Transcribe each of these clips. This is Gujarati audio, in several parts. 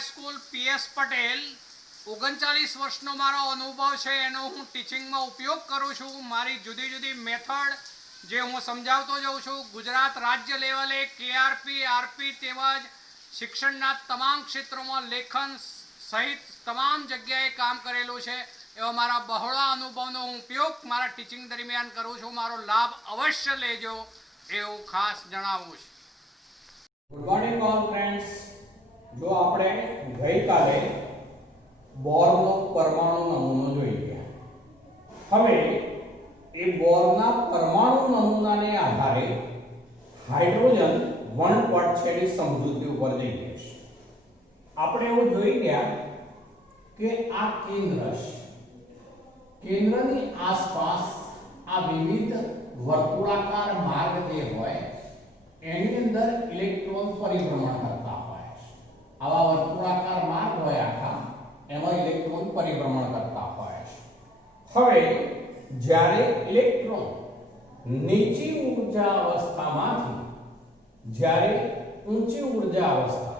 સ્કૂલ પીએસ પટેલ 39 વર્ષનો મારો અનુભવ છે એનો હું ટીચિંગમાં ઉપયોગ કરું છું। મારી જુદી જુદી મેથડ જે હું સમજાવતો જાઉં છું। ગુજરાત રાજ્ય લેવલે કેઆરપી આરપી તેમજ શિક્ષણના તમામ ક્ષેત્રોમાં લેખન સહિત તમામ જગ્યાએ કામ કરેલું છે। એવા મારા બહોળા અનુભવનો હું ઉપયોગ મારા ટીચિંગ દરમિયાન કરું છું। મારો લાભ અવશ્ય લેજો એવું ખાસ જણાવું છું। Good morning all friends. જો આપણે ગઈકાલે બોરનો પરમાણુ નમૂનો જોઈ ગયા, હવે એ બોરના પરમાણુ નમૂનાને આધારે હાઇડ્રોજન વર્ણપટ છેડી સમજૂતી ઉપર જઈએ છીએ। આપણે એવું જોઈ ગયા કે આ કેન્દ્ર છે, કેન્દ્રની આસપાસ આ વિવિધ વર્તુળાકાર માર્ગ જે હોય એની અંદર ઇલેક્ટ્રોન પરિભ્રમણ કરતા હોય છે। આવા વર્તુળાકાર માર્ગ હોય આખા, એમાં ઇલેક્ટ્રોન પરિભ્રમણ કરતા હોય છે। હવે જ્યારે ઇલેક્ટ્રોન નીચી ઊર્જા અવસ્થામાંથી જ્યારે ઊંચી ઊર્જા અવસ્થા,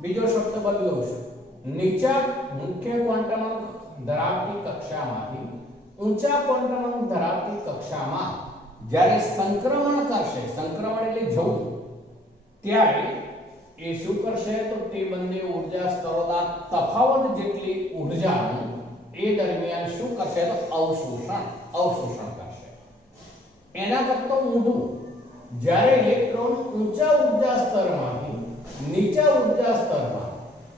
બીજો શબ્દ બદલું છું, નીચા મુખ્ય ક્વોન્ટમ અંક ધરાવતી કક્ષામાંથી ઊંચા ક્વોન્ટમ અંક ધરાવતી કક્ષામાં જ્યારે સંક્રમણ કરશે, સંક્રમણ એટલે જવું, ત્યારે એ શું કરશે તો તે બંને ઊર્જા સ્તરોના તફાવત જેટલી ઊર્જાનું એ દરમિયાન શું કરશે તો અવશોષણ કરશે। એના કરતાં ઊંધું, જ્યારે ઇલેક્ટ્રોન ઊંચા ઊર્જા સ્તરમાંથી નીચા ઊર્જા સ્તરમાં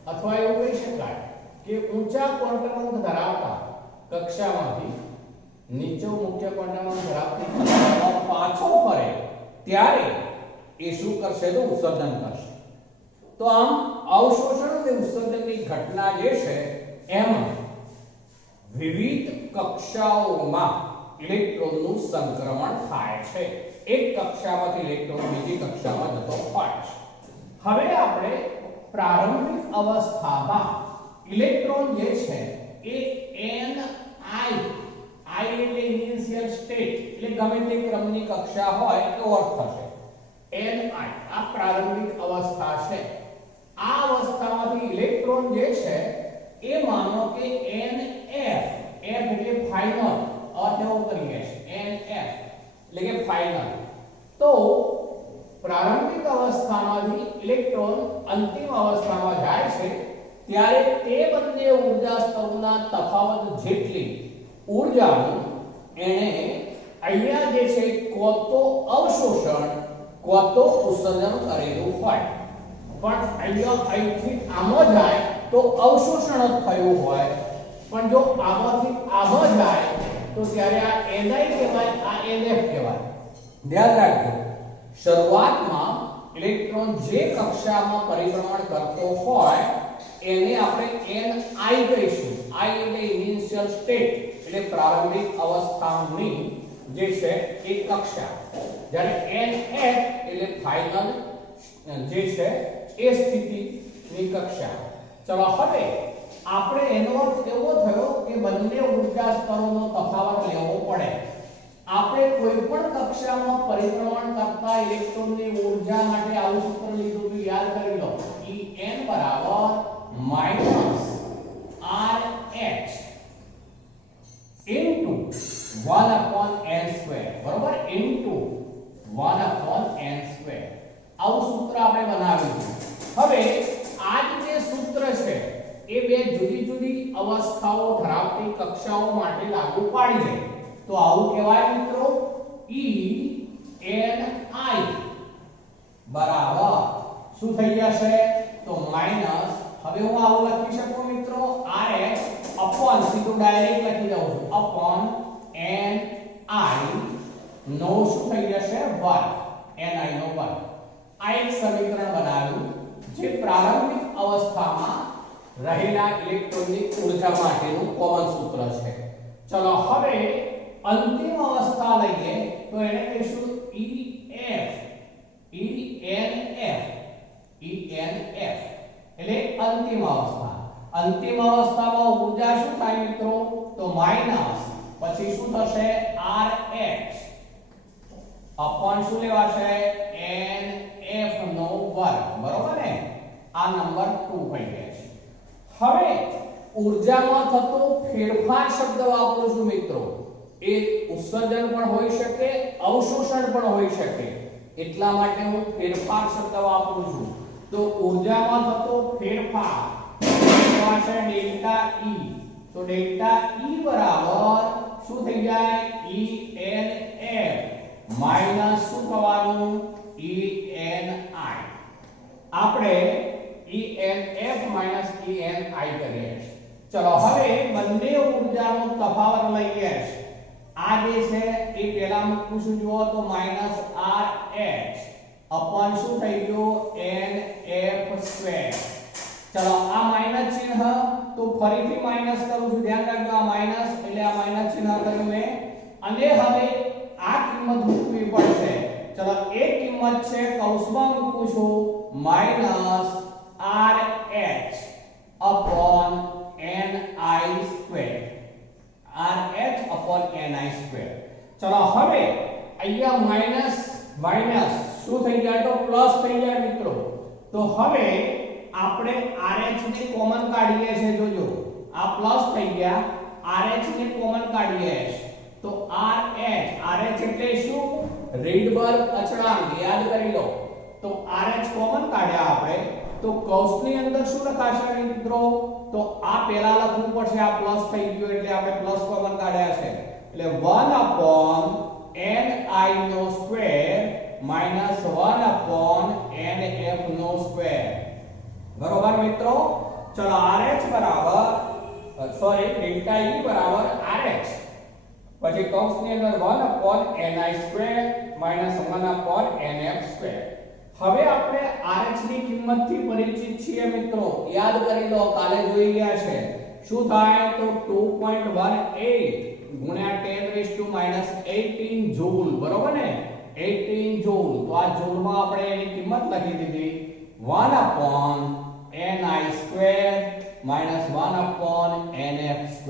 અથવા એવું કહી શકાય કે ઊંચા ક્વોન્ટમ અંક ધરાવતા કક્ષામાંથી નીચો મુખ્ય ક્વોન્ટમ અંક ધરાવતી કક્ષામાં પાછો ફરે ત્યારે એ શું કરશે તો ઉત્સર્જન કરશે। તો આમ અવશોષણ અને ઉત્સર્જનની ઘટના જે છે એમાં વિવિધ કક્ષાઓમાં ઇલેક્ટ્રોનનું સંક્રમણ થાય છે। એક કક્ષામાંથી ઇલેક્ટ્રોન બીજી કક્ષામાં જતો હોય છે। હવે આપણે પ્રારંભિક અવસ્થામાં ઇલેક્ટ્રોન જે છે એ ni એટલે ઇનિશિયલ સ્ટેટ એટલે ગમે તે ક્રમની કક્ષા હોય તો અર્થ થશે ni આ પ્રારંભિક અવસ્થા છે। આ અવસ્થામાંથી ઇલેક્ટ્રોન જે છે એ માનો કે nf, f એટલે ફાઇનલ, અર્થ એવો કરીએ છે nf એટલે કે ફાઇનલ। તો પ્રારંભિક અવસ્થામાંથી ઇલેક્ટ્રોન અંતિમ અવસ્થામાં જાય છે ત્યારે તે બંને ઊર્જા સ્તરોના તફાવત જેટલી ઊર્જાનું એને અહીંયા જે છે કો તો અવશોષણ કો તો ઉત્સર્જન કરેલું હોય, પણ અહીંયા અહીંથી આમાં જાય તો અવશોષણ જ થયું હોય, પણ જો આમાંથી આમાં જાય તો ત્યારે આ ni કહેવાય, આ nf કહેવાય। ધ્યાન રાખજો, શરૂઆતમાં ઇલેક્ટ્રોન જે કક્ષામાં પરિભ્રમણ કરતો હોય એને આપણે ni કહીશું। I એટલે ઇનિશિયલ સ્ટેટ એટલે પ્રારંભિક અવસ્થાની જે છે એ કક્ષા, જ્યારે nf એટલે ફાઇનલ જે છે એ સ્થિતિની કક્ષા। ચલો હવે આપણે એનો અર્થ એવો થયો કે બંને ઊર્જા સ્તરોનો તફાવત લેવો પડે। આપણે કોઈ પણ કક્ષામાં પરિભ્રમણ કરતા ઇલેક્ટ્રોનની ઊર્જા માટે આવું સૂત્ર લીધું તો યાદ કરી લો, En બરાબર -RH into 1/n², બરોબર, into 1/n², આવું સૂત્ર આપણે બનાવ્યું। હવે આ જે સૂત્ર છે એ બે જુદી જુદી અવસ્થાઓ ધરાવતી કક્ષાઓ માટે લાગુ પાડી દે તો આવું કહેવાય મિત્રો ENI બરાબર શું થઈ જશે તો માઈનસ, હવે હું આવું લખી શકું મિત્રો RH અપોન, સીધું ડાયરેક્ટ લખી દઉં છું, અપોન NI નો શું થઈ જશે 1, NI નો 1। આ એક સમીકરણ બનાવ્યું જે પ્રારંભિક અવસ્થામાં રહેલા ઇલેક્ટ્રોનની ઊર્જા માટેનું કોમન સૂત્ર છે। ચલો હવે અંતિમ અવસ્થા લઈએ તો એને કહીશું ENF એટલે અંતિમ અવસ્થા। અંતિમ અવસ્થામાં ઊર્જા શું થાય મિત્રો તો માઈનસ, પછી શું થશે RH અપોન શું લેવાશે NF નો વર્ગ, બરોબર ને, આ નંબર 2 થઈ ગયા છે। હવે ઊર્જામાં થતો ફેરફાર શબ્દ વાપરું છું મિત્રો. એ ઉત્સર્જન પણ હોઈ શકે, અવશોષણ પણ હોઈ શકે, એટલા માટે હું ફેરફાર શબ્દ વાપરું છું. તો ઊર્જામાં થતો ફેરફાર છે ડેલ્ટા E. તો ડેલ્ટા E બરાબર શું થઈ જાય? ENF માઈનસ શું થવાનું? ENI. આપણે ENF માઈનસ ENI કરીએ છીએ. ચલો હવે બંને ઊર્જાનો તફાવત લઈએ છીએ. આ જે છે એ પહેલા મૂકું છું જુઓ તો માઈનસ RH અપોન શું થઈ ગયું? NF². ચલો આ માઈનસ ચિહ્ન તો ફરીથી માઈનસ કરું છું, ધ્યાન રાખજો. આ માઈનસ એટલે આ માઈનસ ચિહ્ન કર્યું મેં, અને હવે આ કિંમત મૂકવી પડશે. ચલો એ કિંમત છે કૌંસમાં મૂકું છું minus RH upon NI². RH upon NI². ચલો હવે અહીંયા માઈનસ માઈનસ શું થઈ જાય? તો પ્લસ થઈ જાય મિત્રો. તો હવે આપણે RH ને કોમન કાઢીએ છે. જોજો આ પ્લસ થઈ ગયા, RH ને કોમન કાઢીએ છે. તો RH એટલે શું? રીડબર્ગ અચળાંક. યાદ કરી લો. તો RH કોમન કાઢ્યા આપણે, તો કૌંસની અંદર શું લખાશે મિત્રો? તો આ પહેલા લખવું પડશે. આ પ્લસ થઈ ગયું એટલે આપણે પ્લસ કોમન કાઢ્યા છે, એટલે 1 અપોન NI નો સ્ક્વેર માઈનસ 1 અપોન NF નો સ્ક્વેર. બરોબર મિત્રો? ચલો RH બરાબર ડેલ્ટા E બરાબર RH, પછી કૌંસની અંદર 1 upon NI² minus 1 upon NF². હવે આપણે RH ની કિંમતથી પરિચિત છીએ મિત્રો. યાદ કરી લો, કાલે જોઈ ગયા છે. શું થાય? તો 2.18 ગુણ્યા 10⁻⁻18 જૂલ. બરોબર ને? 18 જૂલ. તો આ જૂલમાં આપણે એની કિંમત લખી દીધી 1 upon NI² minus 1 upon NF².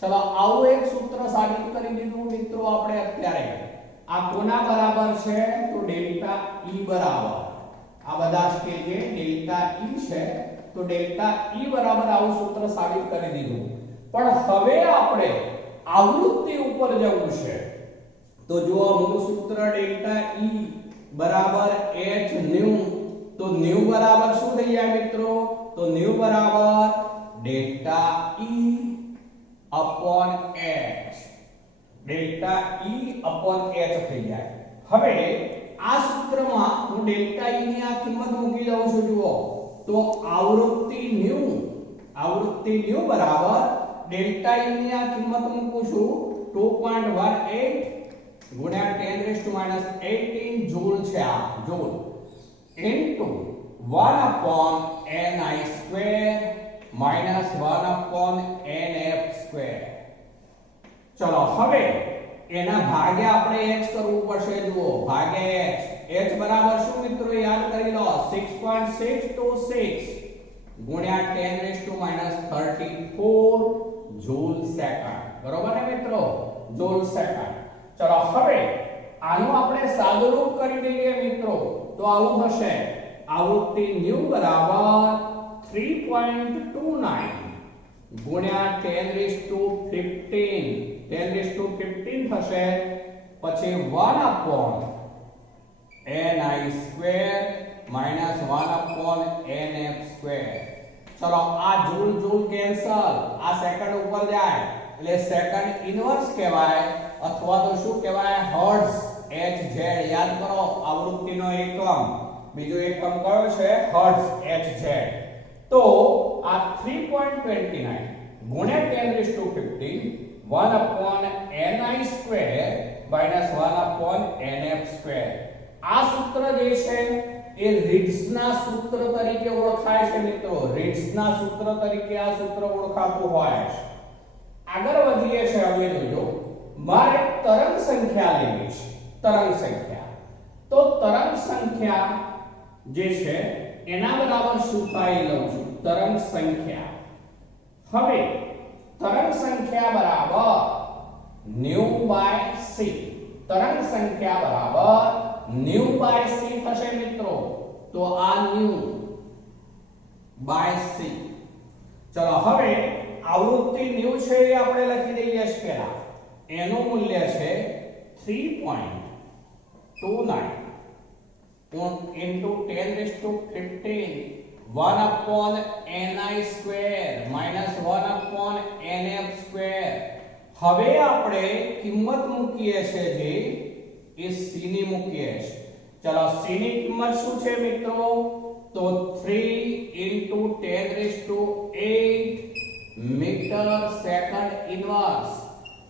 ચલો આવું એક સૂત્ર સાબિત કરી દીધું મિત્રો આપણે અત્યારે. આ કોના બરાબર છે? તો ડેલ્ટા E બરાબર. આ બધા સ્ટેજે ડેલ્ટા E છે, તો ડેલ્ટા E બરાબર આવું સૂત્ર સાબિત કરી દીધું. પણ હવે આપણે આવૃત્તિ ઉપર જવું છે. તો જો મૂળ સૂત્ર ડેલ્ટા E બરાબર h ન્યુ. તો ન્યુ બરાબર શું થઈ જાય મિત્રો? તો ન્યુ બરાબર delta E upon h. Delta E upon h થઈ જાય. હવે આ સૂત્રમાં હું ડેલ્ટા E ની આ કિંમત મૂકી દઉં છું. જુઓ તો આવૃત્તિ ન્યુ બરાબર ડેલ્ટા E ની આ કિંમત મૂકું છું 2.18 ગુણ્યા 10⁻⁻18 જૂલ છે. આ joule into 1 upon NI² minus 1 upon NF². ચલો હવે એના ભાગે આપણે h કરવું પડશે. જુઓ ભાગે h બરાબર શું મિત્રો? યાદ કરી લો 6.626 ગુણ્યા 10⁻⁻34 જૂલ સેકન્ડ. બરોબર ને મિત્રો? Joule second. ચલો હવે આનું આપણે સાદુરૂપ કરી દઈએ મિત્રો. તો આવું થશે આવૃત્તિ ન્યુ બરાબર 3.29 ગુણ્યા 10⁻15 થશે, પછી 1 upon NI² minus 1 upon NF². ચલો આ જૂલ કેન્સલ, આ સેકન્ડ ઉપર જાય એટલે સેકન્ડ ઇન્વર્સ કહેવાય, અથવા તો શું કહેવાય? હર્ટ્ઝ. Hz. યાદ કરો આવૃત્તિનો એકમ. બીજો એકમ કયો છે? હર્ટ્ઝ. Hz. તો આ 3.29 ગુણ્યા 10⁻15 1 upon NI² minus 1 upon NF². આ સૂત્ર જે છે એ રીટ્ઝના સૂત્ર તરીકે ઓળખાય છે મિત્રો. રીટ્ઝના સૂત્ર તરીકે આ સૂત્ર ઓળખાતું હોય છે. આગળ વધીએ છે. હવે જોજો, મારે તરંગ સંખ્યા લેવી છે. તરંગ સંખ્યા. તો તરંગ સંખ્યા જે છે એના બરાબર શું થાય લઉં છું? તરંગ સંખ્યા. હવે તરંગ સંખ્યા બરાબર ν/c. તરંગ સંખ્યા બરાબર ν/c થશે મિત્રો. તો આ ν/c. ચલો હવે આવૃત્તિ 90 છે એ આપણે લખી દઈએ છે પહેલા. એનું મૂલ્ય છે 3.29 into 10 raised to 15 1 upon ni square minus 1 upon nf square. હવે આપણે કિંમત મૂકીએ છે જે એ c ની મૂકીએ છે. ચલો c ની કિંમત શું છે મિત્રો? તો 3 into 10 raised to 8 metre second inverse.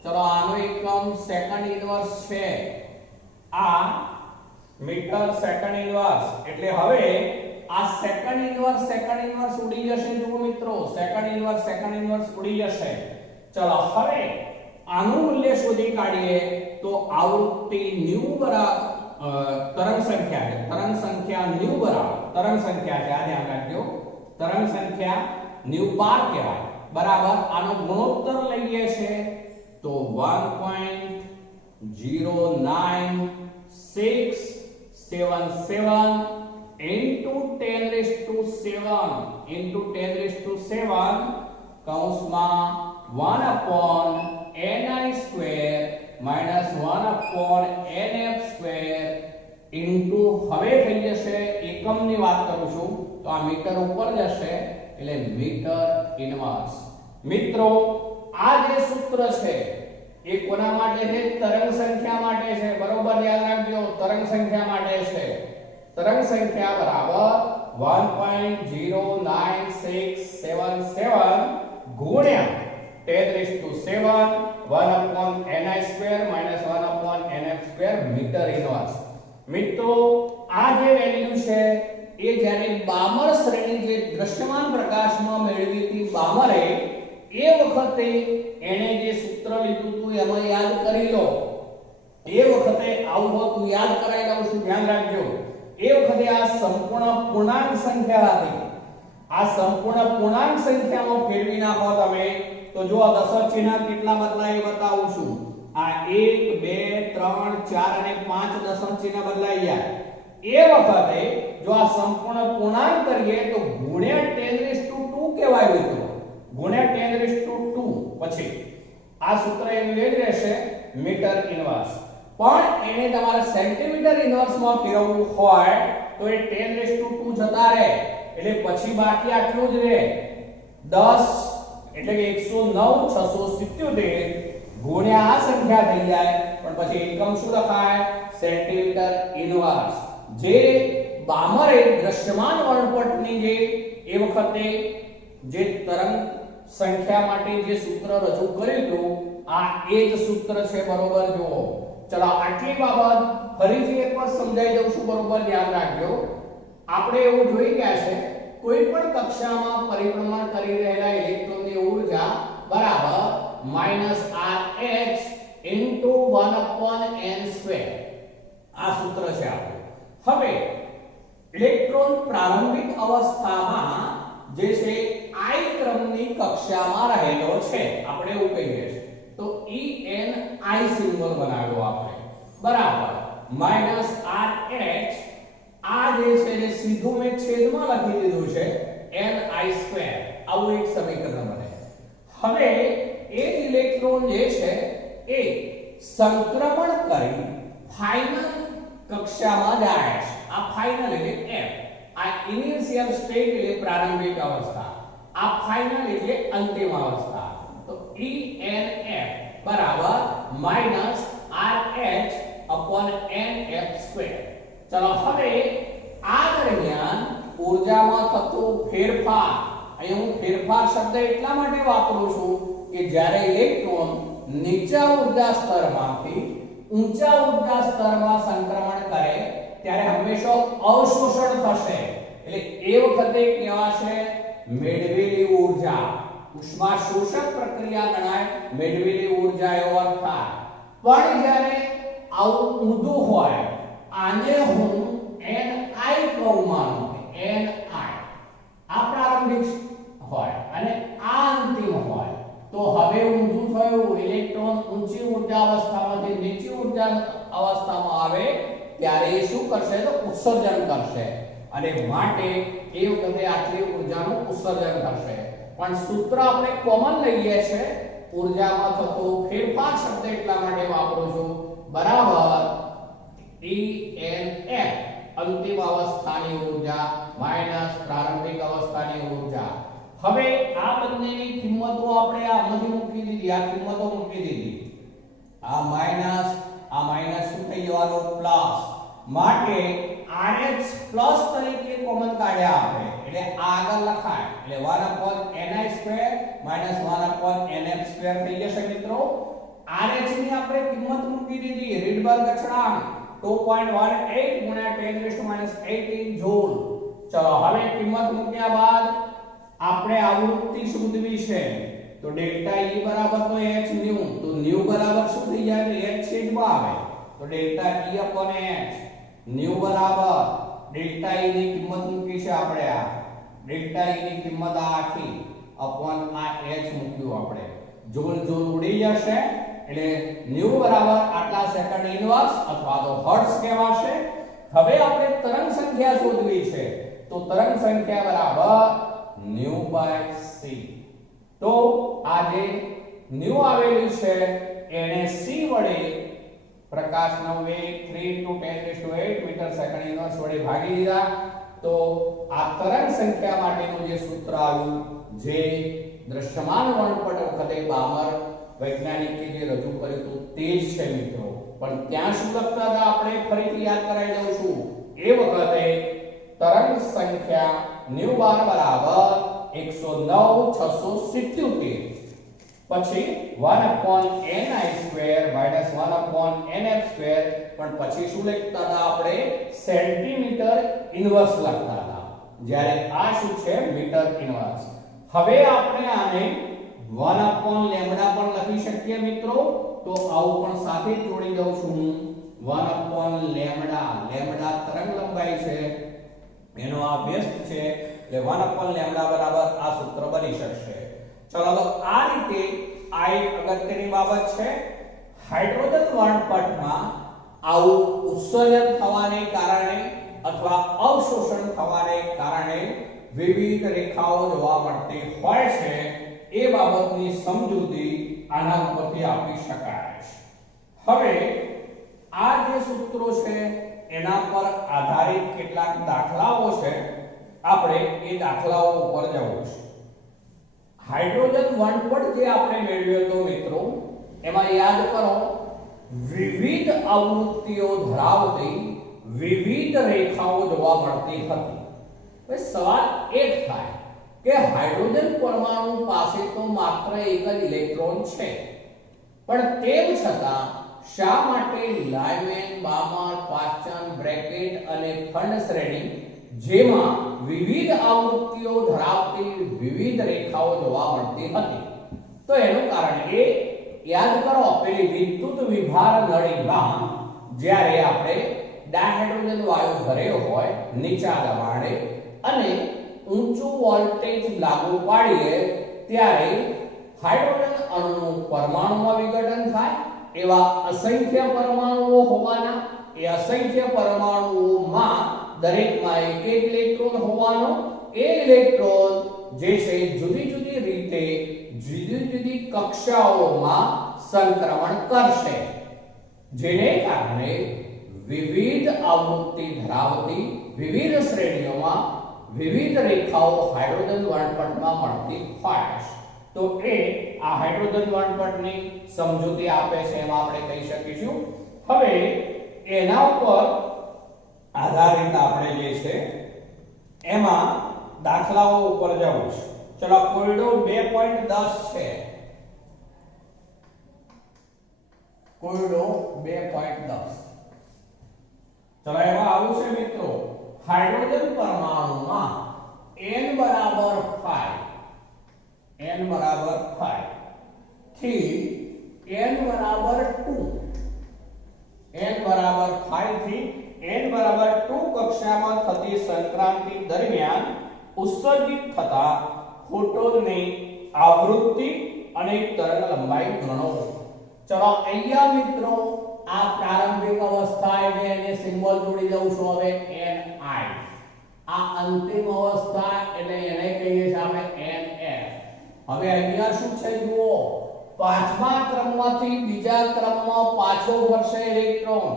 ચલો આનો એકમ સેકન્ડ ઇન્વર્સ છે. આ મીટર સેકન્ડ ઇન્વર્સ એટલે હવે આ સેકન્ડ ઇન્વર્સ ઉડી જશે. જુઓ મિત્રો, સેકન્ડ ઇન્વર્સ ઉડી જશે. ચલો હવે આનું મૂલ્ય શોધી કાઢીએ તો આવૃત્તિ 90 બરાબર તરંગ સંખ્યા છે. તરંગ સંખ્યા 90 બરાબર તરંગ સંખ્યા છે, આ ધ્યાન રાખજો. તરંગ સંખ્યા 90 બાર કહેવાય બરાબર. આનો ગુણોત્તર લઈએ છે તો 1.09677 into 10 raised to 7 કૌંસમાં 1 upon ni square minus 1 upon nf square into હવે થઈ જશે એકમની વાત કરું છું તો આ મીટર ઉપર જશે એટલે મીટર ઇન્વર્સ. મિત્રો આ જે સૂત્ર છે એ કોના માટે છે? તરંગ સંખ્યા માટે છે. બરોબર યાદ રાખજો, તરંગ સંખ્યા માટે છે. તરંગ સંખ્યા બરાબર 1.09677 ગુણ્યા 10 raised to 7 1 upon ni square minus 1 upon nf square metre inverse. મિત્રો આ જે વેલ્યુ છે એ જ્યારે બામર શ્રેણી જે દ્રશ્યમાન પ્રકાશમાં મેળવી હતી બામરે એ વખતે એને જે સૂત્ર લીધું હતું એમાં યાદ કરી લો. એ વખતે આવું હતું, યાદ કરાવી દઉં છું, ધ્યાન રાખજો. એ વખતે આ સંપૂર્ણ પૂર્ણાંક સંખ્યા હતી. આ સંપૂર્ણ પૂર્ણાંક સંખ્યામાં ફેરવી નાખો તમે તો જો દશક ચિહ્ન કેટલા બદલાય એ બતાવું છું. આ 1 2 3 4 અને 5 દશક ચિહ્ન બદલાઈ જાય. એ વખતે જો આ સંપૂર્ણ પૂર્ણાંક કરીએ તો ગુણ્યા 10⁻²⁴ કહેવાય મિત્રો. ગુણ્યા 10⁻². પછી આ સૂત્ર એનું એ જ રહેશે મીટર ઇન્વર્સ. પણ એને તમારે સેન્ટીમીટર ઇન્વર્સમાં ફેરવવું હોય તો એ 10⁻² જતા રહે એટલે પછી બાકી આટલું જ રહે 10 એટલે કે 109,677 ગુણ્યા આ સંખ્યા થઈ જાય. પણ પછી એકમ શું લખાય? Centimetre inverse. જે બામરે દ્રશ્યમાન વર્ણપટની જે એ વખતે જે તરંગ સંખ્યા માટે જે સૂત્ર રજૂ કર્યું હતું આ એ જ સૂત્ર છે. બરોબર જુઓ. ચલો આટલી બાબત ફરીથી એકવાર સમજાઈ દઉં છું. બરોબર ધ્યાન રાખજો. આપણે એવું જોઈ ગયા છે કોઈ પણ કક્ષામાં પરિભ્રમણ કરી રહેલા ઇલેક્ટ્રોનની ઊર્જા બરાબર -rh * 1/n². આ સૂત્ર છે આપણું. હવે ઇલેક્ટ્રોન પ્રારંભિક અવસ્થામાં જે છે I ક્રમની કક્ષામાં રહેલો છે આપણે એવું કહીએ છીએ તો ENI સિમ્બોલ બનાવ્યો આપણે બરાબર. -rh આ જે છે એ સીધું મેં છેદમાં લખી દીધું છે ni². આવું એક સમીકરણ બને. હવે એ ઇલેક્ટ્રોન જે છે એ સંક્રમણ કરી ફાઇનલ કક્ષામાં જાય છે. આ ફાઇનલ એટલે F. આ ઇનિશિયલ સ્ટેટ એટલે પ્રારંભિક અવસ્થા, આ ફાઇનલ એટલે અંતિમ અવસ્થા. તો ENF બરાબર -RH/nF². ચલો હવે આ દરમિયાન ઊર્જામાં થતો ફેરફાર, અહીં હું ફેરફાર શબ્દ એટલા માટે વાપરું છું કે જ્યારે ઇલેક્ટ્રોન નીચા ઊર્જા સ્તરમાંથી ઊંચા ઊર્જા સ્તરમાં સંક્રમણ કરે ત્યારે હંમેશા અવશોષણ થશે. એટલે એ વખતે કહેવાશે મેળવેલી ઊર્જા. ઉષ્મા શોષક પ્રક્રિયા ગણાય મેળવેલી ઊર્જા એવો અર્થ થાય. પણ જ્યારે આવું ઊંધું હોય આને હું ni કહું માનું કે ni આ પ્રારંભિક હોય અને આ અંતિમ હોય તો હવે ઊંધું થયું. ઇલેક્ટ્રોન ઊંચી ઊર્જા અવસ્થામાંથી નીચી ઊર્જા અવસ્થામાં આવે ત્યારે એ શું કરશે તો ઉત્સર્જન કરશે અને માટે એ વખતે આટલી ઊર્જાનું ઉત્સર્જન કરશે. પણ પણ સૂત્ર આપણે કોમન લઈએ છે, ઊર્જામાં થતો ફેરફાર શબ્દ એટલા માટે વાપરું છું, બરાબર ENF અંતિમ અવસ્થાની ઊર્જા માઈનસ પ્રારંભિક અવસ્થાની ઊર્જા. હવે આ બંનેની કિંમતો આપણે આમાંથી મૂકી દીધી, આ કિંમતો મૂકી દીધી. આ માઈનસ શું થઈ જવાનું પ્લસ, માટે RH પ્લસ તરીકે કોમન કાઢ્યા આપણે, એટલે આ આગળ લખાય, એટલે 1/ni² માઈનસ 1/nf² થઈ જશે મિત્રો. RH ની આપણે કિંમત મૂકી દીધી, રીડબર્ગ અચળાંક 2.18 ગુણ્યા 10⁻18 જૂલ. ચલો હવે કિંમત મૂક્યા બાદ આપણે આવૃત્તિ શોધવી છે, તો ડેલ્ટા E બરાબર તો h ન્યુ, તો ન્યુ બરાબર શું થઈ જાય, તો h છેદમાં આવે, તો ડેલ્ટા E/h ન્યુ બરાબર ડેલ્ટા E ની કિંમત મૂકી છે આપણે, આ ડેલ્ટા E ની કિંમત આ આખી અપોન આ h મૂક્યું આપણે, જૂલ જૂલ ઉડી જશે, એટલે ન્યુ બરાબર આટલા સેકન્ડ ઇનવર્સ અથવા તો હર્ટ્ઝ કહેવાશે. હવે આપણે તરંગ સંખ્યા શોધવી છે, તો તરંગ સંખ્યા બરાબર ν/c. તો આ જે ન્યુ આવેલું છે એને c વડે પ્રકાશનો વેગ 3 × 10⁸ મીટર સેકન્ડ ઇનવર્સ વડે ભાગી દીધા, તો આ તરંગ સંખ્યા માટેનું જે સૂત્ર આવ્યું, જે દ્રશ્યમાન વર્ણપટ વખતે બામર વૈજ્ઞાનિકે જે રજૂ કર્યું હતું તે જ છે મિત્રો. પણ ત્યાં શું લખતા હતા આપણે ફરીથી યાદ કરાવી દઉં છું. એ વખતે તરંગ સંખ્યા ν12 બરાબર 109,677, પછી 1/ni² માઈનસ 1/nf², પણ પછી શું લખતા હતા આપણે સેન્ટીમીટર ઇનવર્સ લખતા હતા, જ્યારે આ શું છે મીટર ઇનવર્સ. હવે આપણે આને 1/λ પણ લખી શકીએ મિત્રો, તો આવું પણ સાથે જ જોડી દઉં છું હું. 1/λ, લેમ્ડા તરંગ લંબાઈ છે, એનો આ વ્યસ્ત છે, એટલે 1/λ બરાબર આ સૂત્ર બની શકશે. ચલો તો આ રીતે આ એક અગત્યની બાબત છે. હાઇડ્રોજન વર્ણપટમાં આવું ઉત્સર્જન થવાને કારણે અથવા અવશોષણ થવાને કારણે વિવિધ રેખાઓ જોવા મળતી હોય છે, એ બાબતની સમજૂતી આના ઉપરથી આપી શકાય છે. હવે આ જે સૂત્રો છે એના પર આધારિત કેટલાક દાખલાઓ છે, આપણે એ દાખલાઓ ઉપર જવું છે. હાઇડ્રોજન વર્ણપટ જે આપણે મેળવ્યો હતો મિત્રો, એમાં યાદ કરો વિવિધ આવૃત્તિઓ ધરાવતી વિવિધ રેખાઓ જોવા મળતી હતી. હવે સવાલ એ થાય કે હાઇડ્રોજન પરમાણુ પાસે તો માત્ર એક જ ઇલેક્ટ્રોન છે, પણ તેમ છતાં શા માટે લાઇમેન, બામર, પાસ્ચન, બ્રેકેટ અને ફંડ શ્રેણી જેમાં વિવિધ આવૃત્તિઓ ધરાવતી વિવિધ રેખાઓ જોવા મળતી હતી? તો એનું કારણ એ યાદ કરો, પેલી વિદ્યુત વિભાર નળીમાં જ્યારે આપણે ડાયહાઇડ્રોજન વાયુ ભર્યો હોય નીચા દબાણે અને ઊંચું વોલ્ટેજ લાગુ પાડીએ, ત્યારે હાઇડ્રોજન અણુનું પરમાણુમાં વિઘટન થાય. એવા અસંખ્ય પરમાણુઓ હોવાના, એ અસંખ્ય પરમાણુઓમાં દરેકમાં એક એક ઇલેક્ટ્રોન હોવાનો, એ ઇલેક્ટ્રોન જે છે જુદી જુદી રીતે જુદી જુદી કક્ષાઓમાં સંક્રમણ કરશે, જેને કારણે વિવિધ આવૃત્તિ ધરાવતી વિવિધ શ્રેણીઓમાં વિવિધ રેખાઓ હાઇડ્રોજન વર્ણપટમાં મળતી હોય છે. તો એ આ હાઇડ્રોજન વર્ણપટની સમજૂતી આપે છે, એમ આપણે કહી શકીશું. હવે એના ઉપર આધારિત આપણે જે છે એમાં દાખલાઓ ઉપર જવું છે. ચલો કોયડો 2.10 છે, કોયડો 2.10. ચલો એમાં આવું છે મિત્રો, હાઇડ્રોજન પરમાણુમાં n બરાબર 5 થી n બરાબર 2, n બરાબર 5 થી n બરાબર 2 કક્ષામાં થતી સંક્રાંતિ દરમિયાન ઉત્સર્જિત થતા ફોટોનની આવૃત્તિ અને તરંગ લંબાઈ ગણો. ચલો અહીંયા મિત્રો આ પ્રારંભિક અવસ્થા એટલે એને સિમ્બોલ જોડી દઉં છું હવે ni. આ અંતિમ અવસ્થા એટલે એને કહીએ છીએ આપણે nf. હવે અહીંયા શું છે જુઓ, પાંચમા ક્રમમાંથી બીજા ક્રમમાં પાછો ફરશે ઇલેક્ટ્રોન.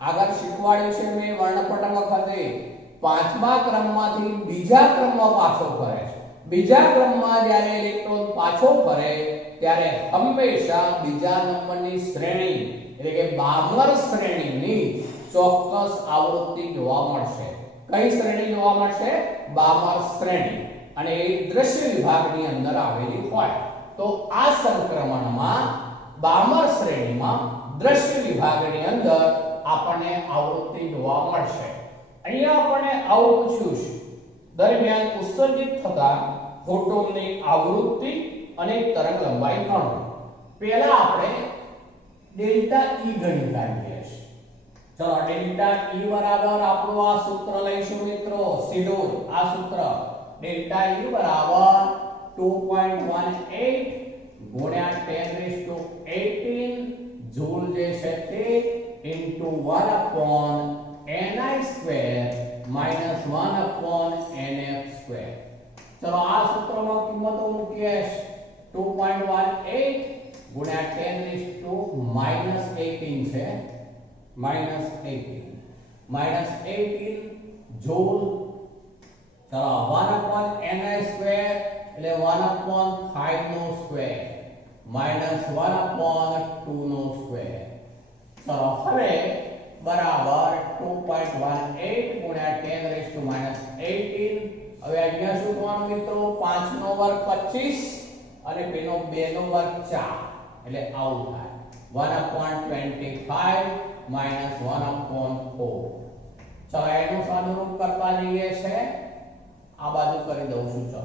આગળ શીખવાડ્યું છે મેં વર્ણપટલ વખતે, પાંચમા ક્રમમાંથી બીજા ક્રમમાં પાછો ફરે છે. બીજા ક્રમમાં જ્યારે ઇલેક્ટ્રોન પાછો ફરે ત્યારે હંમેશા બીજા નંબરની શ્રેણી એટલે કે બામર શ્રેણીની ચોક્કસ આવૃત્તિ જોવા મળશે. કઈ શ્રેણી જોવા મળશે? બામર શ્રેણી. અને એ દ્રશ્ય વિભાગની અંદર આવેલી હોય. તો આ સંક્રમણમાં બામર શ્રેણીમાં દ્રશ્ય વિભાગની અંદર આપણને આવૃત્તિ જોવા મળશે. અહીંયા આપણને આવું પૂછ્યું છે, દરમિયાન ઉત્સર્જિત થતા ફોટોનની આવૃત્તિ અને તરંગ લંબાઈ ગણો. પહેલા આપણે ડેલ્ટા ઈ ગણી કાઢીએ છીએ. ચલો ડેલ્ટા ઈ બરાબર આપણું આ સૂત્ર લઈશું મિત્રો, સીધું આ સૂત્ર ડેલ્ટા ઈ બરાબર 2.18 ગુણ્યા 1018 જૂલ જે છે તે into 1 upon ni square minus 1 upon nf square. ચલો આ સૂત્રમાં કિંમતો મૂકીએ. 2.18 ગુણ્યા 10 છે -18 જૂલ. ચલો 1 upon ni square એટલે 1 upon 5 નો સ્ક્વેર minus 1 upon 2 નો સ્ક્વેર. ચલો હવે બરાબર 2.18 ગુણ્યા 10 હવે અહીંયા શું થવાનું મિત્રો, 5 નો વર્ગ 25 અને પેનો 2 નો વર્ગ 4 એટલે આવું થાય 1 upon 25 minus 1 upon 4. ચલો એનું સાદુરૂપ કરતા જઈએ છે, આ બાજુ કરી દઉં છું. ચલો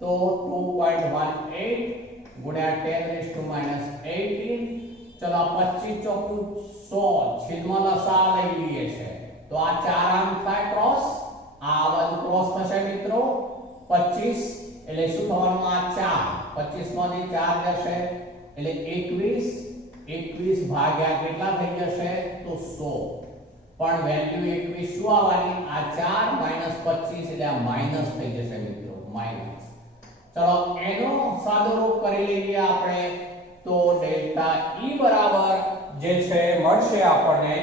તો 2.18 ગુણ્યા 10 ચલો 25 ચોકુ 100 છેદમાં લસા લઈ લઈએ છે તો આ 4 આમ થાય ક્રોસ, આ બાજુ ક્રોસ થશે મિત્રો. 25 એટલે શું થવાનું, આ 4 25 માંથી 4 જશે એટલે 21 ભાગ્યા કેટલા થઈ જશે તો 100. પણ વેલ્યુ 21 શું આવવાની, આ 4 25 એટલે આ માઈનસ થઈ જશે મિત્રો, માઈનસ. ચલો એનો સાદુરૂપ કરી લઈએ આપણે તો ડેલ્ટા ઈ બરાબર જે છે મળશે આપણને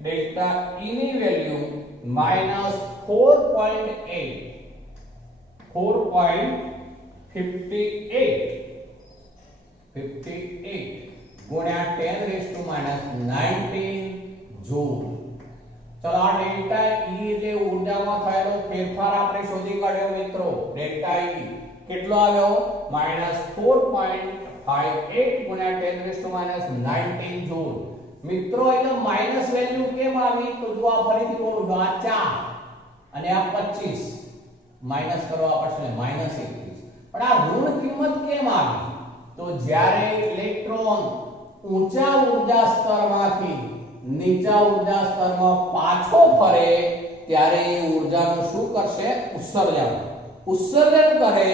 ડેલ્ટા ઈ ની વેલ્યુ -4.58 ગુણ્યા 10 જૂલ. ચલો આ ડેલ્ટા ઈ જે ઊર્જામાં થયેલો ફેરફાર આપણે શોધી કાઢ્યો મિત્રો. ડેલ્ટા ઈ કેટલો આવ્યો, -4.58 ગુણ્યા 10 જૂલ. મિત્રો એટલે માઈનસ વેલ્યુ કેમ આવી તો જો આ ફરીથી બોલું તો આ 4 અને આ 25 માઈનસ કરવા પડશે -21. પણ આ ઋણ કિંમત કેમ આવી તો જ્યારે ઇલેક્ટ્રોન ઊંચા ઉર્જા સ્તરમાંથી નીચા ઉર્જા સ્તરમાં પાછો ફરે ત્યારે એ ઉર્જાનું શું કરશે, ઉત્સર્જન કરે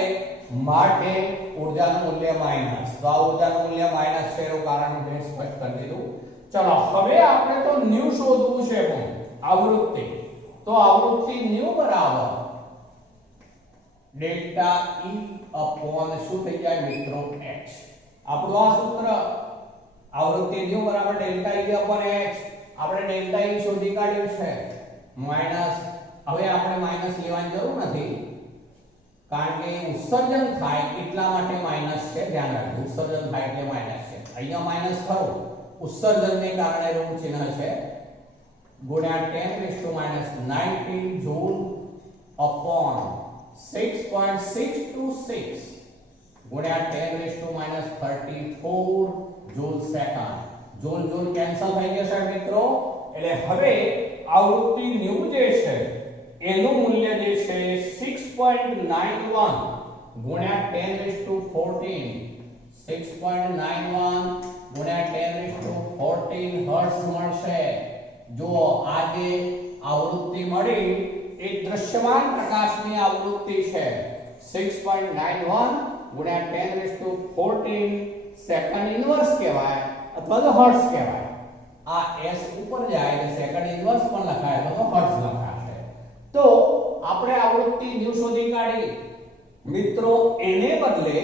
માટે ઉર્જાનું મૂલ્ય માઈનસ. તો આ ઉર્જાનું મૂલ્ય માઈનસ છે એનું કારણ મેં સ્પષ્ટ કરી દીધું. ચલો હવે આપણે તો ન્યુ શોધવું છે પણ આવૃત્તિ. તો આવૃત્તિ ન્યુ બરાબર ડેલ્ટા ઈ અપોન શું થઈ જાય મિત્રો, h. આપણું આ સૂત્ર આવૃત્તિ ન્યુ બરાબર ડેલ્ટા ઈ અપોન h. આપણે ડેલ્ટા ઈ શોધી કાઢ્યું છે માઈનસ. હવે આપણે માઈનસ લેવાની જરૂર નથી કારણ કે ઉત્સર્જન થાય એટલા માટે માઈનસ છે, ધ્યાન રાખજો. ઉત્સર્જન થાય એટલે માઈનસ છે. અહીંયા માઈનસ ખરું, ઉત્સર્જનને કારણે ઋણ ચિહ્ન છે. ગુણ્યા 10 જૂલ અપોન 6.626 ગુણ્યા 10 34 જૂલ સેકન્ડ. જૂલ કેન્સલ થઈ જશે મિત્રો. એટલે હવે આવૃત્તિ ન્યુ જે છે એનું મૂલ્ય જે છે 6.91 ગુણ્યા 10 6.91 ગુણ્યા 10 હર્ટ્ઝ મળશે. જો આ જે આવૃત્તિ મળી એ દ્રશ્યમાન પ્રકાશની આવૃત્તિ છે. 6.91 ગુણ્યા 10 સેકન્ડ ઇન્વર્સ કહેવાય અથવા તો હર્ટ્ઝ કહેવાય. આ s ઉપર જાય એટલે સેકન્ડ ઇન્વર્સ પણ લખાય અથવા તો હર્ટ્ઝ લખાશે. તો આપણે આવૃત્તિ ન્યુ શોધી કાઢી. મિત્રો એને બદલે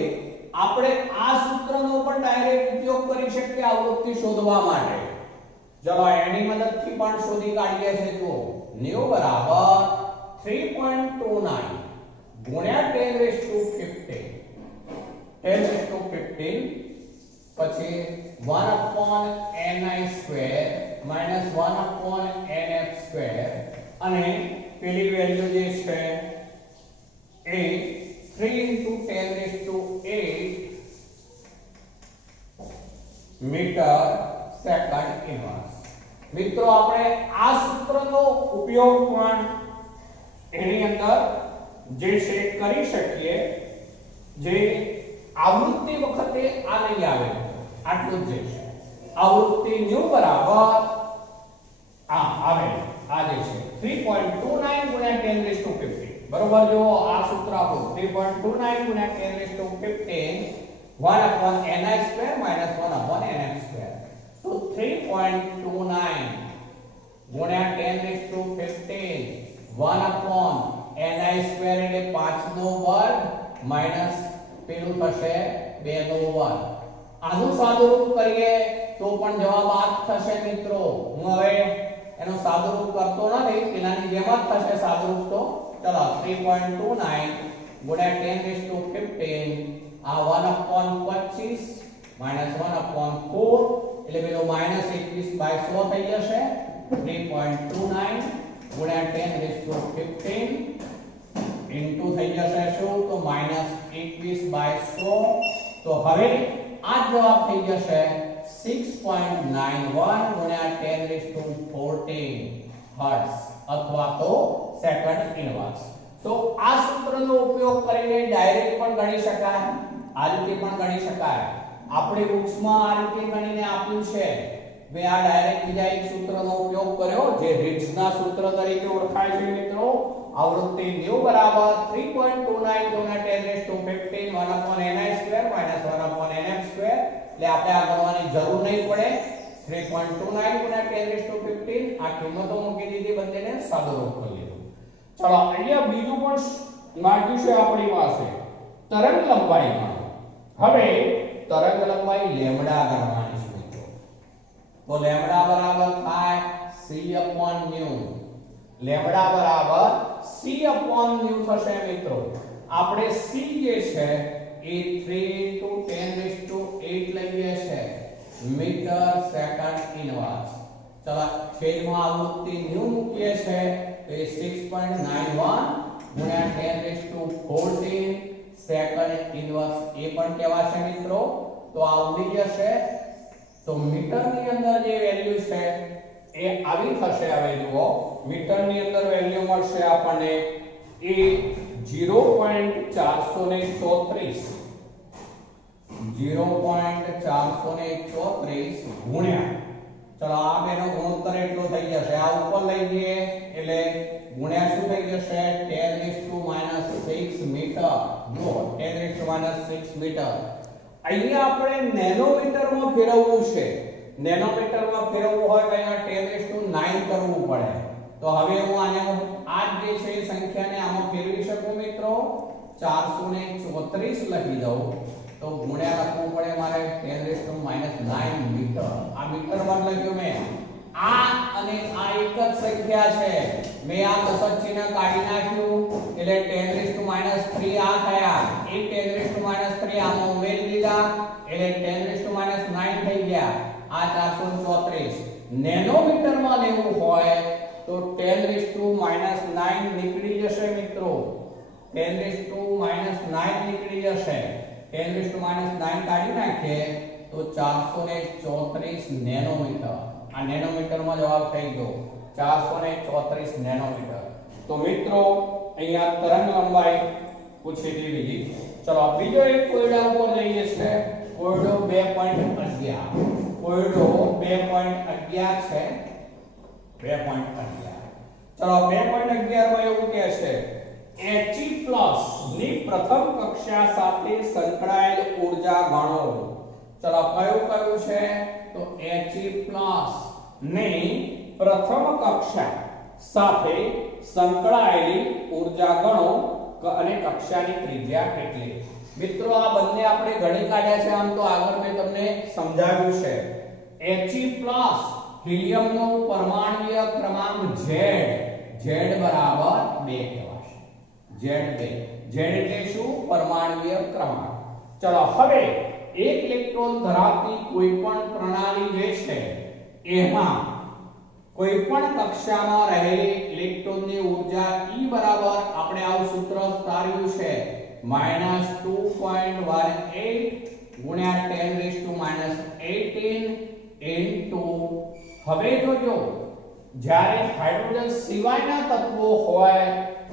આપણે આ સૂત્રનો પણ ડાયરેક્ટ ઉપયોગ કરી શકીએ આવૃત્તિ શોધવા માટે. ચલો એની મદદથી પણ શોધી કાઢીએ છે. જુઓ 90 બરાબર 3.29 ગુણ્યા 10 raised to 15 પછી 1 upon ni square minus 1 upon nf square અને પેલી વેલ્યુ જે છે એ 3 into 10 raised to 8 metre second inverse. મિત્રો આપણે આ સૂત્રનો ઉપયોગ પણ એની અંદર જે છે કરી શકીએ. જે આવૃત્તિ વખતે આ નહીં આવે, આટલું જ છે. આવૃત્તિ ન્યુ બરાબર આ આવે આ જે છે 3.29 ગુણ્યા 10 raised to 15 બરોબર. જો આ સૂત્ર આપણું 3.29 ગુણ્યા 10 raised to 15 1 upon ni square minus 1 upon nf square. તો 3.29 ગુણ્યા 10 raised to 15 1 upon ni square એટલે 5 નો વર્ગ minus પેલું થશે 2 નો વર્ગ. આનું સાદુરૂપ કરીએ તો પણ જવાબ આ થશે મિત્રો. હું હવે એનો સાદુરૂપ કરતો નથી, એનાની જેમ જ થશે સાદુરૂપ. તો ચલો 3.29 ગુણ્યા 10 raised to 15 આ 1 upon 25 minus 1 upon 4 એટલે પેલો minus 21/100 થઈ જશે. 3.29 ગુણ્યા 10 raised to 15 ઇન્ટુ થઈ જશે શું તો minus 21/100. તો હવે આ જવાબ થઈ જશે 6.91 ગુણ્યા 10 raised to 14 હર્ટ્ઝ અથવા તો સેકન્ડ ઇન્વર્સ. તો આ સૂત્રનો ઉપયોગ કરીને ડાયરેક્ટ પણ ગણી શકાય, આ રીતે પણ ગણી શકાય. આપણે બુક્સમાં આ રીતે ગણીને આપ્યું છે. મે આ ડાયરેક્ટ બીજા એક સૂત્રનો ઉપયોગ કર્યો જે રિટ્ઝના સૂત્ર તરીકે ઓળખાય છે મિત્રો. આવૃત્તિ ન્યુ બરાબર 3.29 ગુણ્યા 10 raised to 15 1 upon ni square minus 1 upon nf square. એટલે આપણે આ ગણવાની જરૂર નહીં પડે. 3.29 ગુણ્યા 10 raised to 15 આ કિંમતો મૂકી દીધી, બંનેને સાદુરૂપ કરી લીધું. ચલો અહીંયા બીજું પણ માંગ્યું છે આપણી પાસે તરંગ લંબાઈમાં. હવે તરંગ લંબાઈ લેમ્ડા ગણવાની છે મિત્રો. તો લેમ્ડા બરાબર થાય c upon nu. લેમ્ડા બરાબર c upon nu થશે મિત્રો. આપણે c જે છે એ 3 into 10 raised to 8 લઈએ છે મીટર સેકન્ડ ઇન્વર્સ. ચલો છેદમાં આવૃત્તિ nu મૂકીએ છે તો એ 6.91 ગુણ્યા 10 raised to 14 સેકન્ડ ઇન્વર્સ એ પણ કહેવાશે મિત્રો. તો આ ઉડી જશે. તો મીટરની અંદર જે વેલ્યુ છે એ આવી થશે. હવે જુઓ મીટરની અંદર વેલ્યુ મળશે આપણને એ 0.434 ગુણ્યા ચલો આ બેનો ગુણોત્તર એટલો થઈ જશે. આ ઉપર લઈ જઈએ એટલે ગુણ્યા શું થઈ જશે 10 raised to -6 મીટર. જુઓ 10 raised to -6 મીટર. અહીંયા આપણે નેનોમીટરમાં ફેરવવું છે. નેનોમીટરમાં ફેરવવું હોય તો અહીંયા 10 raised to 9 કરવું પડે. તો હવે હું આને આ જે છે સંખ્યાને આમાં ફેરવી શકું મિત્રો. 434 લખી દઉં તો ગુણ્યા લખવું પડે મારે 10 raised to -9 મીટર. આ મીટરમાં લખ્યું મેં. આ અને આ એક જ સંખ્યા છે. મેં આ દશક ચિહ્ન કાઢી નાખ્યું એટલે 10 raised to -3 આ થયા. એ 10 raised to -3 આમાં ઉમેરી દીધા એટલે 10 raised to -9 થઈ ગયા. આ 434 નેનોમીટરમાં લેવું હોય તો 10 raised to -9 નીકળી જશે મિત્રો. 10 raised to -9 નીકળી જશે. 10 raised to -9 કાઢી નાખીએ તો 434 નેનોમીટર. આ નેનોમીટરમાં જવાબ થઈ ગયો 434 નેનોમીટર. તો મિત્રો અહીંયા તરંગ લંબાઈ પૂછી દીધી. ચલો બીજો એક કોયડા ઉપર જઈએ છે. કોયડો 2.11. કોયડો 2.11 છે. 2.11 ચલો 2.11 માં એવું કહે છે He ની પ્રથમ કક્ષા સાથે સંકળાયેલ ઊર્જા ગણો. ચલો કયું કયું છે તો He ની પ્રથમ કક્ષા સાથે સંકળાયેલી ઊર્જા ગણો. અને કક્ષાની ત્રિજ્યા કેટલી? મિત્રો આ બંને આપણે ગણી કાઢ્યા છે, આમ તો આગળ મેં તમને સમજાવ્યું છે. He+ હિલિયમનો પરમાણુય ક્રમાંક Z બરાબર 2 કહેવાશે. Z2. Z એટલે શું? પરમાણુય ક્રમાંક. ચલો હવે એક ઇલેક્ટ્રોન ધરાવતી કોઈ પણ પ્રણાલી જે છે એમાં કોઈ પણ કક્ષામાં રહેલી ઇલેક્ટ્રોનની ઊર્જા E બરાબર આપણે આવું સૂત્ર તાર્યું છે -2.18 ગુણ્યા 10⁻18 ઇન્ટુ. હવે જોજો જ્યારે હાઇડ્રોજન સિવાયના તત્વો હોય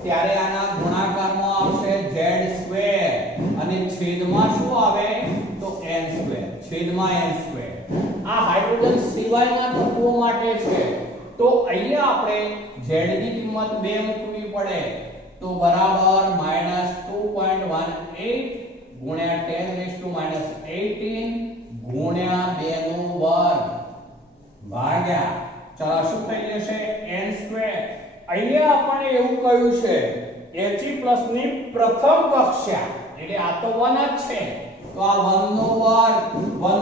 ત્યારે આના ગુણાકારમાં આવશે Z2 અને છેદમાં શું આવે તો n2, છેદમાં n2. આ હાઇડ્રોજન સિવાયના તત્વો માટે છે. તો અહીંયા આપણે Z ની કિંમત 2 મૂકવી પડે, તો બરાબર -2.18 ગુણ્યા 10⁻18 ગુણ્યા 2 નો વર્ગ ભાગ્યા, ચલો શું થઈ જશે n2. અહીંયા આપણે એવું કહ્યું છે He+ ની પ્રથમ કક્ષા એટલે આ તો 1 જ છે, તો આ 1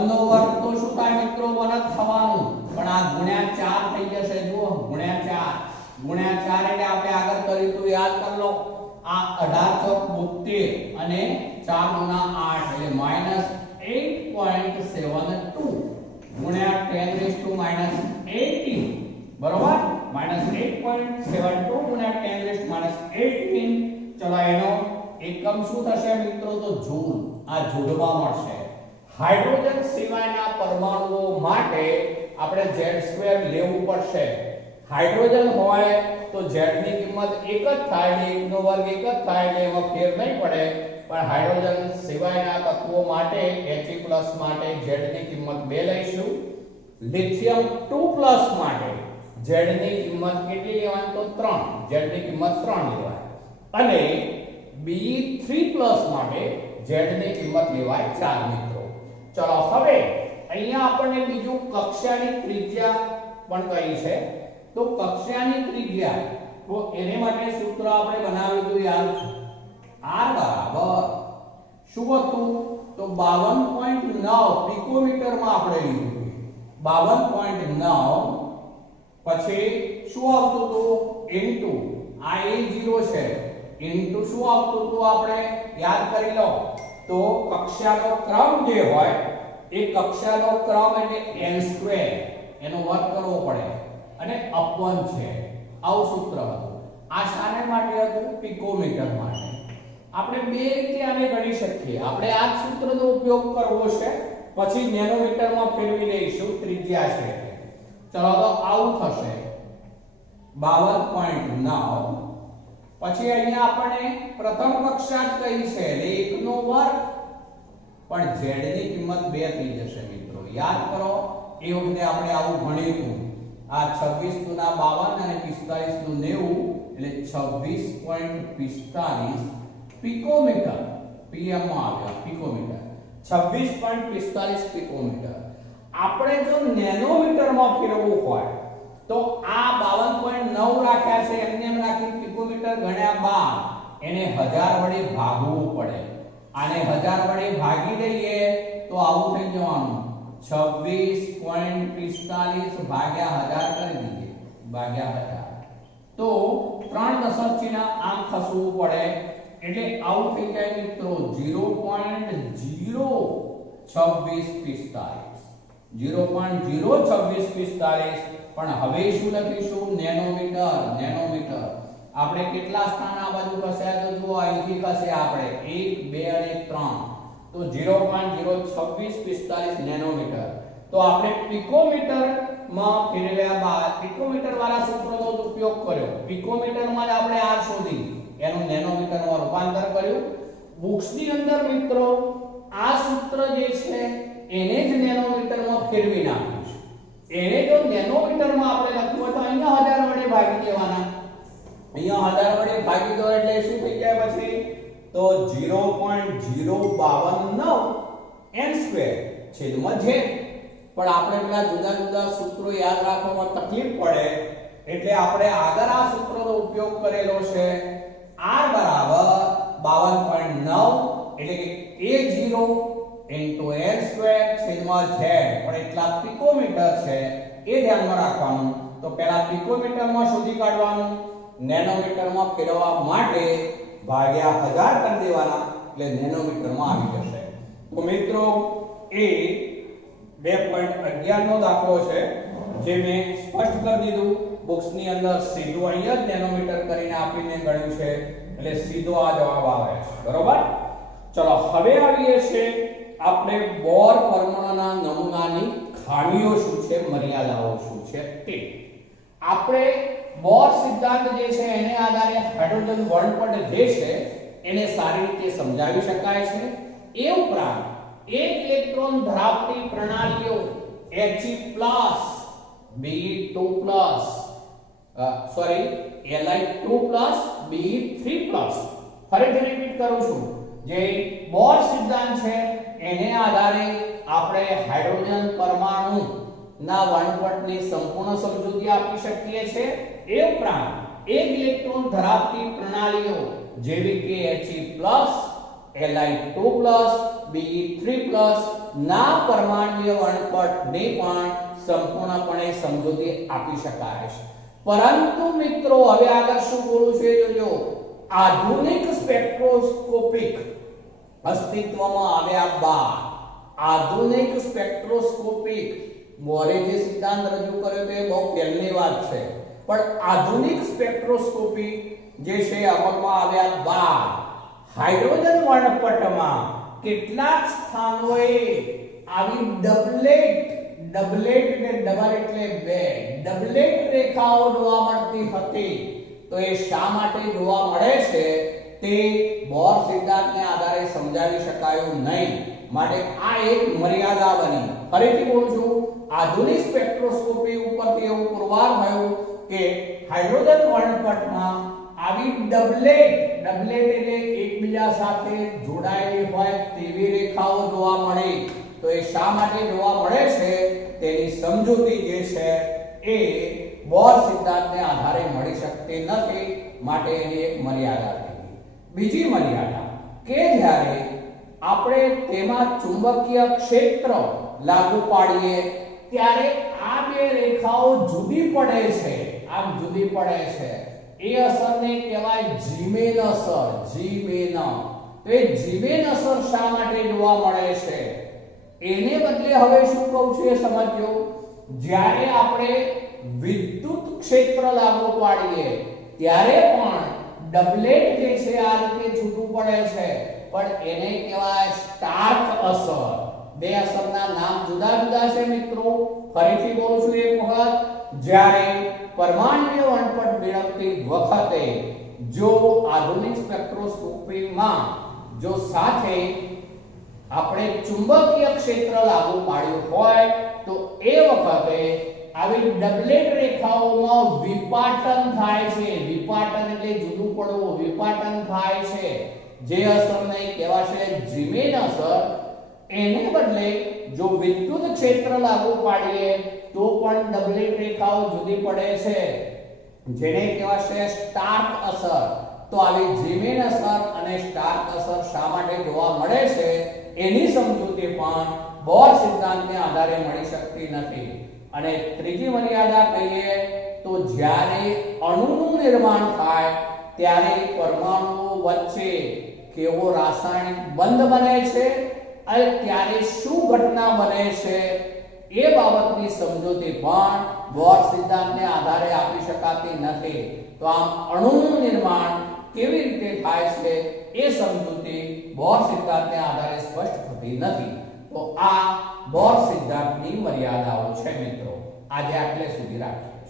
નો વર્ગ તો શું થાય મિત્રો 1 જ થવાનું, પણ આ ગુણ્યા 4 થઈ જશે. જુઓ ગુણ્યા 4 એટલે આપણે આગળ કર્યું તો યાદ કરી લો. આ 1872 અને 4 ગુણા 8 એટલે -8.72 ગુણ્યા 10⁻18 બરોબર, -8.72 ગુણ્યા 10⁻18. ચલો એનો એકમ શું થશે મિત્રો તો જૂલ. આ જૂલમાં મળશે. હાઇડ્રોજન સિવાયના પરમાણુઓ માટે આપણે Z2 લેવું પડશે. હાઇડ્રોજન હોય તો Z ની કિંમત 1 જ થાય, એટલે 1 નો વર્ગ 1 જ થાય, એટલે એમાં ફેર નહીં પડે. પણ હાઇડ્રોજન સિવાયના તત્વો માટે He+ માટે Z ની કિંમત 2 લઈશું. લિથિયમ 2+ માટે Z ની કિંમત કેટલી લેવાની તો 3, Z ની કિંમત 3 લેવાય. અને Be3+ માટે Z ની કિંમત લેવાય 4 મિત્રો. ચલો હવે અહીંયા આપણને બીજું કક્ષાની ત્રિજ્યા પણ કહી છે. તો કક્ષાની ત્રિજ્યા તો એને માટે સૂત્ર આપણે બનાવ્યું હતું યાદ છે. R બરાબર શું હતું તો 52.9 પિકોમીટરમાં આપણે લીધું. 52.9 પછી શું આવતું હતું ઇન્ટુ આ A0 છે ઇન્ટુ શું આવતું હતું આપણે યાદ કરી લો. તો કક્ષાનો ક્રમ જે હોય એ કક્ષાનો ક્રમ એટલે n2 એનો વર્ગ કરવો પડે અને અપવન છે, આવું સૂત્ર હતું. આ શાને માટે હતું પિકોમીટર માટે. આપણે બે રીતે આને ગણી શકીએ. આપણે આ સૂત્રનો ઉપયોગ કરવો છે, પછી નેનોમીટરમાં ફેરવી લઈશું ત્રિજ્યા છે. ચલો તો આવું થશે 52.9. પછી અહીંયા આપણે પ્રથમ કક્ષા જ કહી છે એટલે 1 નો વર્ગ, પણ Z ની કિંમત 2 થઈ જશે મિત્રો. યાદ કરો એ વખતે આપણે આવું ભણ્યું હતું. આ 26 દુના 52 અને 45 દુ 90 એટલે 26.45 પિકોમીટર. pm માં આવ્યા પિકોમીટર. 26.45 પિકોમીટર. આપણે જો નેનોમીટરમાં ફેરવવું હોય તો આ 52.9 રાખ્યા છે એમને એમ રાખી પિકોમીટર ગણ્યા 12 એને 1000 વડે ભાગવું પડે. આને 1000 વડે ભાગી દઈએ તો આવું થઈ જવાનું 26.45 ભાગ્યા 1000 કરી દઈએ ભાગ્યા 1000. તો 3 દશક ચિહ્ન આમ ખસવું પડે એટલે આવું થઈ જાય મિત્રો 0.02645 0.02645. પણ હવે શું લખીશું નેનોમીટર. આપણે કેટલા સ્થાન આ બાજુ ખસ્યા તો જુઓ અહીંથી ખસ્યા આપણે 1 2 અને 3, તો 0.02645 નેનોમીટર. તો આપણે પિકોમીટર માં ફેરવ્યા બાદ પિકોમીટર વાળા સૂત્રનો ઉપયોગ કર્યો. પિકોમીટર માં આપણે r શોધી એનું નેનોમીટરમાં રૂપાંતર કર્યું. બુક્સની અંદર મિત્રો આ સૂત્ર જે છે એને જ નેનોમીટરમાં ફેરવી નાખ્યું છે. એને જો નેનોમીટરમાં આપણે લખવું હોય તો અહીંયા 1000 વડે ભાગી દેવાના. અહીંયા 1000 વડે ભાગી દો એટલે શું થઈ જાય પછી તો 0.052 n2 છેદમાં z. પણ આપણે પેલા જુદા જુદા સૂત્રો યાદ રાખવામાં તકલીફ પડે એટલે આપણે આગળ આ સૂત્રનો ઉપયોગ કરેલો છે. r બરાબર 52.9 એટલે કે A0 into n સ્ક્વેર છેદમાં z પણ એટલા પિકોમીટર છે એ ધ્યાનમાં રાખવાનું. તો પહેલા પિકોમીટરમાં શોધી કાઢવાનું, નેનોમીટરમાં ફેરવવા માટે ભાગ્યા 1000 કરી દેવાના એટલે નેનોમીટરમાં આવી જશે. તો મિત્રો એ 2.11 નો દાખલો છે જે મેં સ્પષ્ટ કરી દીધું. બોક્સની અંદર સીધું અહીંયા જ નેનોમીટર કરીને આપીને ગણ્યું છે એટલે સીધો આ જવાબ આવે છે. બરોબર. ચલો હવે આવીએ છે આપણે બોર પરમાણુના નમૂનાની ખામીઓ શું છે, મર્યાદાઓ શું છે તે. આપણે બોર સિદ્ધાંત જે છે એને આધારે હાઇડ્રોજન વર્ણપટ જે છે એને સારી રીતે સમજાવી શકાય છે. એ ઉપરાંત એક ઇલેક્ટ્રોન ધરાવતી પ્રણાલીઓ He+ Be2+, Li2+, Be3+. ફરીથી રિપીટ કરું છું. જે બોર સિદ્ધાંત છે એને આધારે આપણે હાઇડ્રોજન પરમાણુ ના વર્ણપટની સંપૂર્ણ સમજૂતી આપી શકીએ છીએ. એ ઉપરાંત એક ઇલેક્ટ્રોન ધરાવતી પ્રણાલીઓ જેવી કે He+, Li2+, Be3+ ના પરમાણ્વીય વર્ણપટને પણ સંપૂર્ણપણે સમજૂતી આપી શકાય છે. પરંતુ મિત્રો હવે આગળ શું બોલું છું એ જોજો. આધુનિક સ્પેક્ટ્રોસ્કોપિક અસ્તિત્વમાં આવ્યા બાદ આધુનિક સ્પેક્ટ્રોસ્કોપિક બોરે જે સિદ્ધાંત રજૂ કર્યો તે બહુ પહેલી વાત છે, પણ આધુનિક સ્પેક્ટ્રોસ્કોપી જે છે અમલમાં આવ્યા બાદ હાઇડ્રોજન વર્ણપટમાં કેટલાક સ્થાનોએ આવી ડબલેટ ને ડબલ એટલે બે ડબલેટ રેખાઓ જોવા મળતી હતી. તો એ શા માટે જોવા મળે છે તે બોર સિદ્ધાંતને આધારે સમજાવી શકાયું નહીં. માટે આ એક મર્યાદા બની. ફરીથી બોલું છું, આધુનિક સ્પેક્ટ્રોસ્કોપી ઉપરથી એવું પુરવાર થયું કે હાઇડ્રોજન વર્ણપટમાં આવી ડબલેટ એટલે એકબીજા સાથે જોડાયેલી હોય તેવી રેખાઓ જોવા મળી. તો એ શા માટે જોવા મળે છે તેની સમજૂતી જે છે એ બોર સિદ્ધાંતને આધારે મળી શકતી નથી. માટે એની એક મર્યાદા થઈ. બીજી મર્યાદા કે જ્યારે આપણે તેમાં ચુંબકીય ક્ષેત્ર લાગુ પાડીએ ત્યારે આ બે રેખાઓ જુદી પડે છે. આમ જુદી પડે છે. એ અસરને કહેવાય જીમેન અસર. જીમેન. તો એ જીમેન અસર શા માટે જોવા મળે છે એને બદલે હવે શું કહું છું એ સમજો. જ્યારે આપણે વિદ્યુત ક્ષેત્ર લાગુ પાડીએ ત્યારે પણ ડબલેટ જે છે આ રીતે છૂટું પડે છે, પણ એને કહેવાય સ્ટાર્ક અસર. બે અસરના નામ જુદા જુદા છે મિત્રો. ફરીથી બોલું છું એક વખત. જ્યારે પરમાણ્વીય વર્ણપટ મેળવતી વખતે જો આધુનિક સ્પેક્ટ્રોસ્કોપીમાં જો સાથે આપણે ચુંબકીય ક્ષેત્ર લાગુ પાડ્યું હોય તો એ વખતે આવી ડબલેટ રેખાઓમાં વિપાટન થાય છે. વિપાટન એટલે જુદું પડવું. વિપાટન થાય છે જે અસરને કહેવાશે જીમેન અસર. એને બદલે જો વિદ્યુત ક્ષેત્ર લાગુ પાડીએ તો પણ ડબલેટ રેખાઓ જુદી પડે છે જેને કહેવાશે સ્ટાર્ક અસર. તો આવી જીમેન અસર અને સ્ટાર્ક અસર શા માટે જોવા મળે છે એની સમજૂતી પણ બોર સિદ્ધાંતને આધારે મળી શકતી નથી. અને ત્રીજી મર્યાદા કહીએ તો જ્યારે અણુનું નિર્માણ થાય ત્યારે પરમાણુઓ વચ્ચે કેવો રાસાયણિક બંધ બને છે અને ત્યારે શું ઘટના બને છે એ બાબતની સમજૂતી પણ બોર સિદ્ધાંતને આધારે આપી શકાતી નથી. તો આમ અણુનું નિર્માણ કેવી રીતે થાય છે એ સમજૂતી બોર સિદ્ધાંતને આધારે સ્પષ્ટ થતી નથી. તો આ બોર સિદ્ધાંતની મર્યાદાઓ છે મિત્રો. આજે આટલે સુધી રાખીએ.